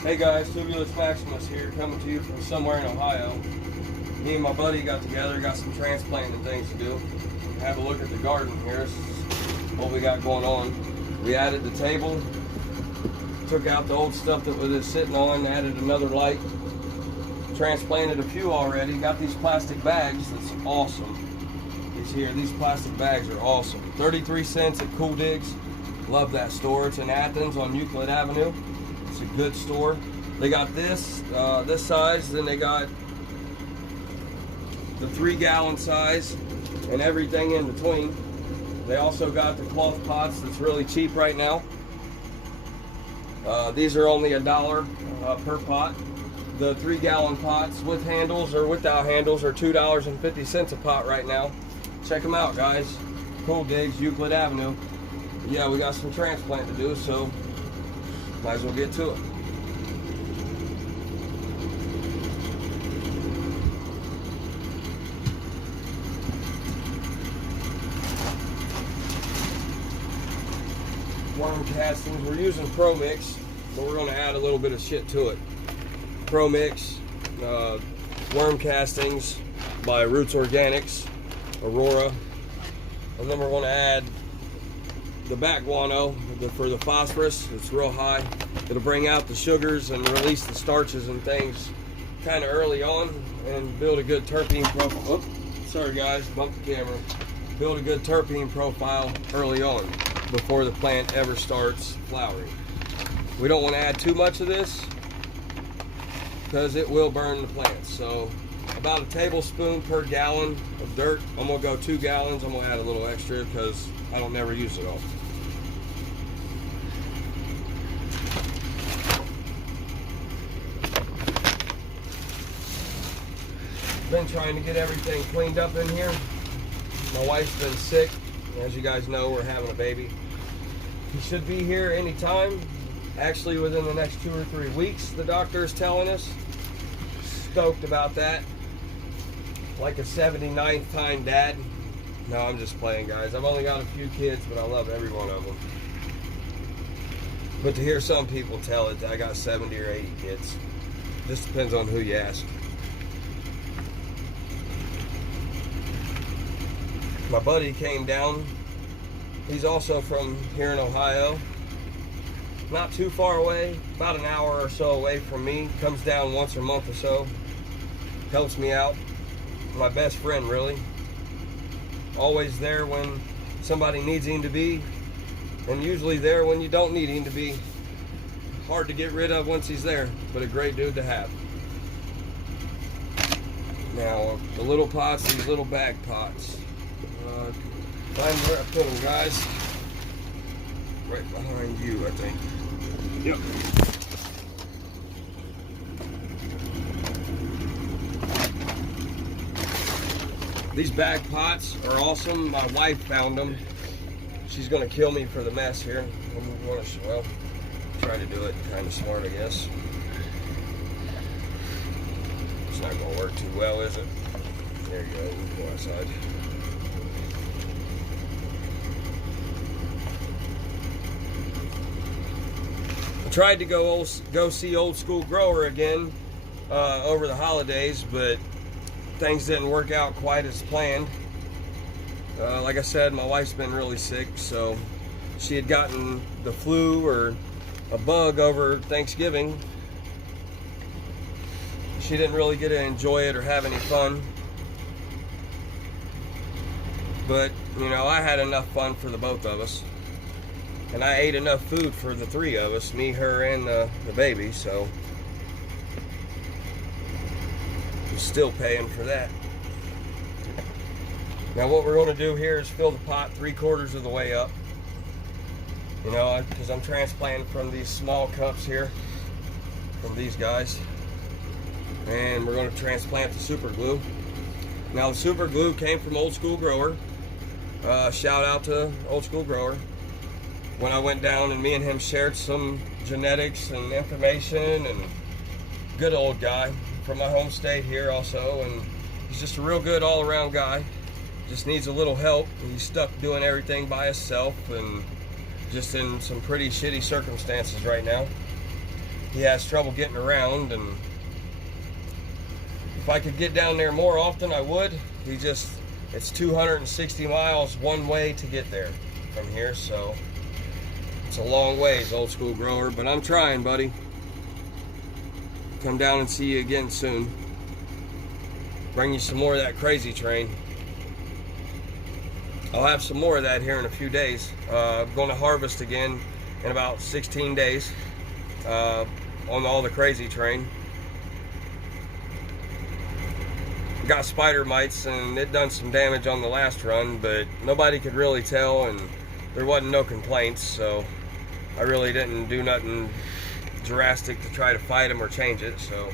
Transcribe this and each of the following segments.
Hey guys, Tubulus Maximus here, coming to you from somewhere in Ohio. Me and my buddy got together, got some transplanting things to do. Have a look at the garden here. This is what we got going on. We added the table, took out the old stuff that was just sitting on, added another light, transplanted a few already. Got these plastic bags. That's awesome. These plastic bags are awesome. 33 cents at Cool Digs. Love that store. It's in Athens on Euclid Avenue. It's a good store. They got this size, then they got the 3-gallon size and everything in between. They also got the cloth pots that's really cheap right now. These are only $1 per pot. The 3-gallon pots with handles or without handles are $2.50 a pot right now. Check them out, guys. Cool Digs, Euclid Avenue. Yeah, we got some transplant to do, so might as well get to it. Worm castings. We're using Pro Mix, but we're going to add a little bit of shit to it. Pro Mix, worm castings by Roots Organics, Aurora, and then we're going to add the back guano for the phosphorus. It's real high. It'll bring out the sugars and release the starches and things kind of early on and build a good terpene profile. Oops, sorry guys, bumped the camera. Build a good terpene profile early on before the plant ever starts flowering. We don't want to add too much of this because it will burn the plants. So about a tablespoon per gallon of dirt. I'm gonna go 2 gallons. I'm gonna add a little extra because I don't never use it all. Been trying to get everything cleaned up in here. My wife's been sick. As you guys know, we're having a baby. He should be here anytime. Actually, within the next 2 or 3 weeks, the doctor is telling us. Stoked about that. Like a 79th time dad. No, I'm just playing, guys. I've only got a few kids, but I love every one of them. But to hear some people tell it, I got 70 or 80 kids. Just depends on who you ask. My buddy came down. He's also from here in Ohio. Not too far away, about an hour or so away from me. Comes down once a month or so. Helps me out. My best friend, really. Always there when somebody needs him to be, and usually there when you don't need him to be. Hard to get rid of once he's there, but a great dude to have. Now, the little pots, these little bag pots. Find where I put them, guys. Right behind you, I think. Yep. These bag pots are awesome. My wife found them. She's gonna kill me for the mess here. Well, try to do it kind of smart, I guess. It's not gonna work too well, is it? There you go. Go outside. I tried to go see Old School Grower again over the holidays, but things didn't work out quite as planned. Like I said, my wife's been really sick, so she had gotten the flu or a bug over Thanksgiving. She didn't really get to enjoy it or have any fun. But, you know, I had enough fun for the both of us. And I ate enough food for the 3 of us, me, her, and the baby, so I'm still paying for that. Now what we're going to do here is fill the pot 3/4 of the way up. You know, because I'm transplanting from these small cups here, from these guys. And we're going to transplant the super glue. Now the super glue came from Old School Grower. Shout out to Old School Grower. When I went down and me and him shared some genetics and information, and good old guy from my home state here also, and he's just a real good all-around guy. Just needs a little help. He's stuck doing everything by himself and just in some pretty shitty circumstances right now. he has trouble getting around, and if I could get down there more often, I would. It's 260 miles one way to get there from here, so it's a long ways, old school grower, but I'm trying, buddy. Come down and see you again soon. Bring you some more of that crazy train. I'll have some more of that here in a few days. I'm going to harvest again in about 16 days on all the crazy train. Got spider mites, and it done some damage on the last run, but nobody could really tell, and there wasn't no complaints, so I really didn't do nothing drastic to try to fight them or change it, so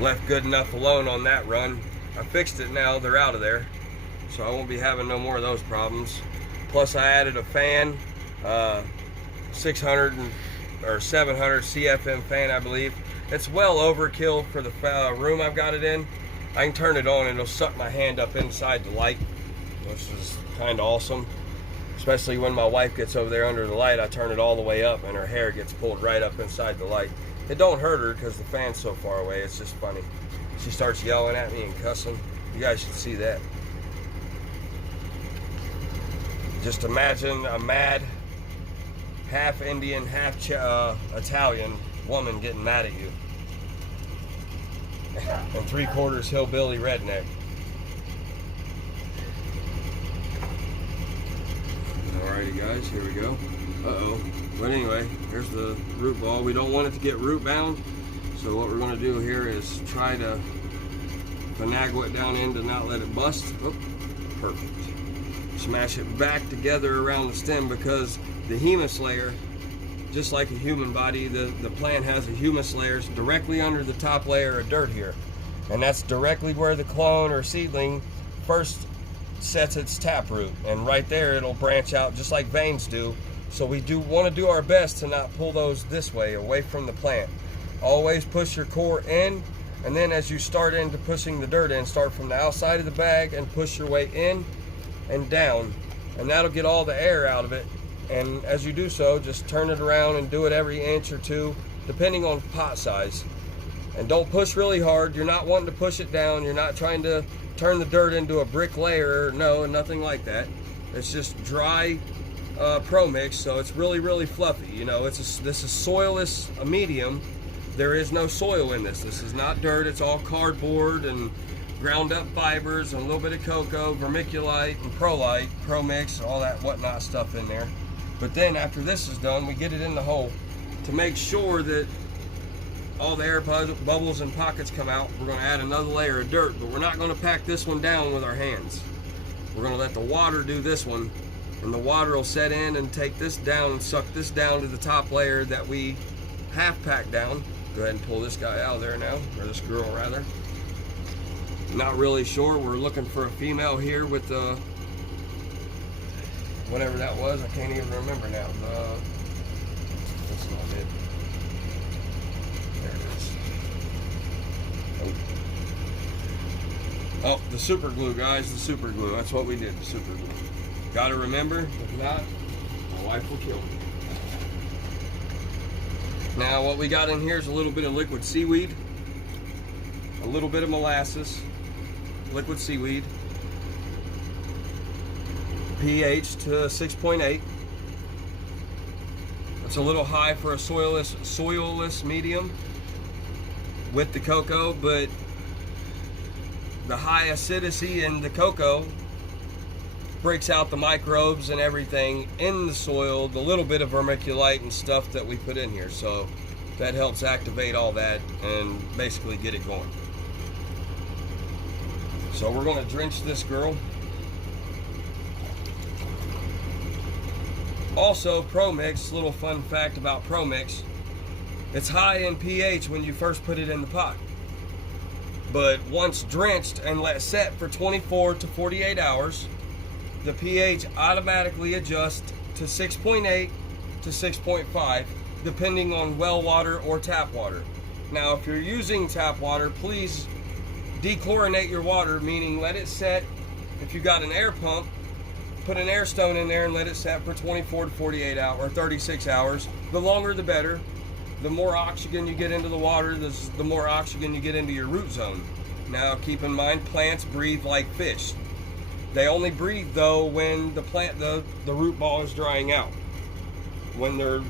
left good enough alone on that run. I fixed it now, they're out of there, so I won't be having no more of those problems. Plus I added a fan, 600 or 700 CFM fan, I believe. It's well overkill for the room I've got it in. I can turn it on and it'll suck my hand up inside the light, which is kind of awesome. Especially when my wife gets over there under the light, I turn it all the way up and her hair gets pulled right up inside the light. It don't hurt her because the fan's so far away, it's just funny. She starts yelling at me and cussing. You guys should see that. Just imagine a mad, half Indian, half Italian woman getting mad at you. And 3/4 hillbilly redneck. Alrighty guys, here we go. Uh-oh. But anyway, here's the root ball. We don't want it to get root bound, so what we're going to do here is try to finagle it down in to not let it bust. Oh, perfect. Smash it back together around the stem, because the humus layer, just like a human body, the plant has a humus layer directly under the top layer of dirt here. And that's directly where the clone or seedling first sets its taproot. And right there it'll branch out just like veins do. So we do want to do our best to not pull those this way, away from the plant. Always push your core in, and then as you start into pushing the dirt in, start from the outside of the bag and push your way in and down. And that'll get all the air out of it. And as you do so, just turn it around and do it every inch or two, depending on pot size. And don't push really hard. You're not wanting to push it down. You're not trying to turn the dirt into a brick layer. No, nothing like that. It's just dry pro mix, so it's really, really fluffy. You know, this is soilless medium. There is no soil in this. This is not dirt. It's all cardboard and ground up fibers and a little bit of cocoa, vermiculite and perlite, pro mix, all that whatnot stuff in there. But then after this is done, we get it in the hole to make sure that all the air bubbles and pockets come out. We're going to add another layer of dirt, but we're not going to pack this one down with our hands. We're going to let the water do this one, and the water will set in and take this down and suck this down to the top layer that we half packed down. Go ahead and pull this guy out of there now, or this girl rather. Not really sure. We're looking for a female here with whatever that was. I can't even remember now. That's not it. There it is. Oh, the super glue, guys. The super glue. That's what we did. The super glue. Got to remember. If not, my wife will kill me. Now, what we got in here is a little bit of liquid seaweed, a little bit of molasses, liquid seaweed, pH to 6.8. It's a little high for a soilless medium with the cocoa, but the high acidity in the cocoa breaks out the microbes and everything in the soil, the little bit of vermiculite and stuff that we put in here. So that helps activate all that and basically get it going. So we're going to drench this girl. Also, Pro Mix, little fun fact about Pro Mix, it's high in pH when you first put it in the pot. But once drenched and let set for 24 to 48 hours, the pH automatically adjusts to 6.8 to 6.5, depending on well water or tap water. Now, if you're using tap water, please dechlorinate your water, meaning let it set. If you got an air pump, put an air stone in there and let it set for 24 to 48 hours, or 36 hours. The longer the better. The more oxygen you get into the water, the more oxygen you get into your root zone. Now keep in mind, plants breathe like fish. They only breathe though when the root ball is drying out. When they're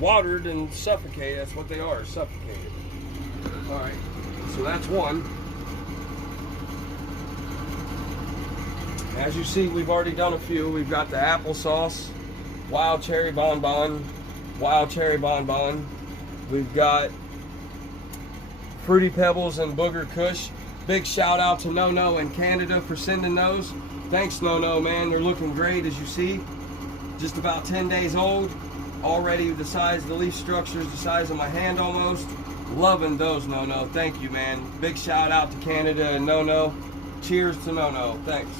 watered and suffocated, that's what they are, suffocated. Alright, so that's one. As you see, we've already done a few. We've got the applesauce, wild cherry bonbon, wild cherry bonbon. We've got Fruity Pebbles and Booger Kush. Big shout out to No in Canada for sending those. Thanks, No, man. They're looking great, as you see. Just about 10 days old. Already the size, the leaf structure is the size of my hand almost. Loving those, No. Thank you, man. Big shout out to Canada and No. Cheers to No. Thanks.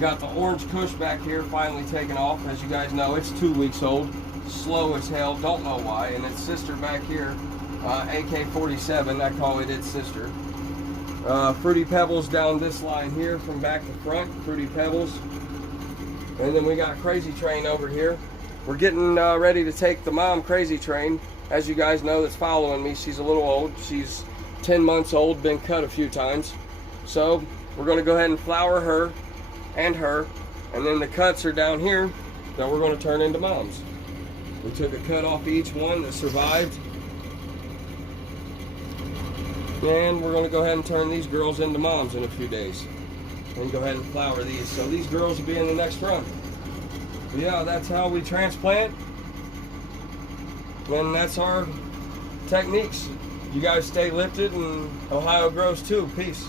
Got the orange Kush back here, finally taken off. As you guys know, it's 2 weeks old. Slow as hell, don't know why. And its sister back here, AK-47, I call it its sister. Fruity Pebbles down this line here from back to front, Fruity Pebbles. And then we got Crazy Train over here. We're getting ready to take the mom Crazy Train. As you guys know that's following me, she's a little old. She's 10 months old, been cut a few times. So we're going to go ahead and flower her and her. And then the cuts are down here that we're going to turn into moms. We took a cut off each one that survived. And we're going to go ahead and turn these girls into moms in a few days. And go ahead and flower these. So these girls will be in the next run. But yeah, that's how we transplant. And that's our techniques. You guys stay lifted, and Ohio grows too. Peace.